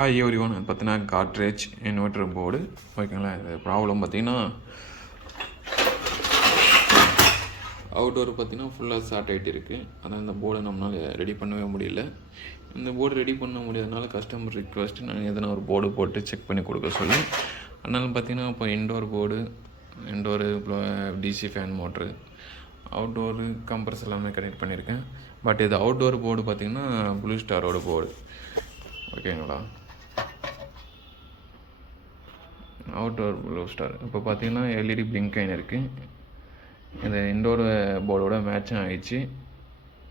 Everyone பார்த்தீங்கன்னா Godrej inverter board ஓகேங்களா. இது ப்ராப்ளம் பார்த்தீங்கன்னா அவுட்டோர் பார்த்தீங்கன்னா ஃபுல்லாக ஷார்ட் ஆகிட்டு இருக்குது. அதான் இந்த போர்டை நம்மளால் ரெடி பண்ணவே முடியல. இந்த போர்டு ரெடி பண்ண முடியாதனால கஸ்டமர் ரிக்வெஸ்ட்டு நான் எதனா ஒரு போர்டு போட்டு செக் பண்ணி கொடுக்க சொல்லி, அதனால பார்த்தீங்கன்னா இப்போ indoor board, indoor DC fan motor, outdoor compress எல்லாமே கனெக்ட் பண்ணியிருக்கேன். பட் இது அவுட்டோர் போர்டு பார்த்திங்கன்னா ப்ளூ ஸ்டாரோட போர்டு ஓகேங்களா. அவுட்டோர் ப்ளூ ஸ்டார் இப்போ பார்த்தீங்கன்னா எல்இடி பிளிங்க் ஆகின்னு இருக்குது. இந்த இன்டோர் போர்டோட மேட்சும் ஆகிடுச்சு.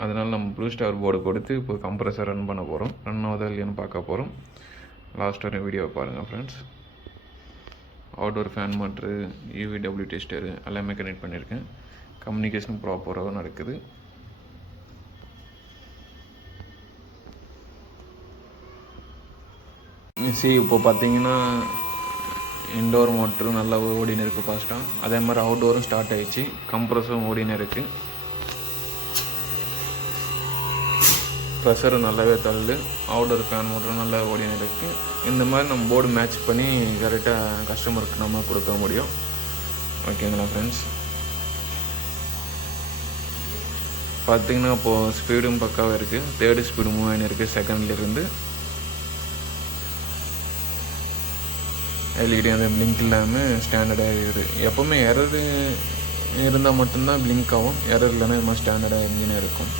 அதனால் நம்ம ப்ளூ ஸ்டார் போர்டு கொடுத்து இப்போ கம்ப்ரஸர் ரன் பண்ண போகிறோம். ரன் ஆகுதா இல்லையான்னு பார்க்க போகிறோம். லாஸ்ட் வரை வீடியோவை பாருங்கள் friends. Outdoor fan motor, UVW tester எல்லாமே கனெக்ட் பண்ணியிருக்கேன். கம்யூனிகேஷன் ப்ராப்பராக நடக்குது. இப்போ பார்த்தீங்கன்னா இன்டோர் மோட்ரு நல்லா ஓடின்னு இருக்குது ஃபாஸ்ட்டாக. அதே மாதிரி அவுட்டோரும் ஸ்டார்ட் ஆகிடுச்சு. கம்ப்ரஸரும் ஓடின்னு இருக்குது. ப்ரெஷரும் நல்லாவே தள்ளுது. அவுட்டோர் ஃபேன் மோட்டரும் நல்லா ஓடின்னு இருக்குது. இந்த மாதிரி நம்ம போர்டு மேட்ச் பண்ணி கரெக்டாக கஸ்டமருக்கு நம்ம கொடுக்க முடியும் ஓகேங்களா ஃப்ரெண்ட்ஸ். பார்த்திங்கன்னா இப்போது ஸ்பீடும் பக்காவாக இருக்குது. தேர்டு ஸ்பீடு மூவ் ஆகின்னு இருக்குது செகண்ட்லேருந்து. எல்இடி அந்த பிளிங்க் இல்லாமல் ஸ்டாண்டர்டாக இருக்குது. எப்போவுமே எரர் இருந்தால் மட்டும்தான் பிளிங்க் ஆகும். எரர் இல்லைன்னா இது மாதிரி ஸ்டாண்டர்டாக இன்ஜினாக இருக்கும்.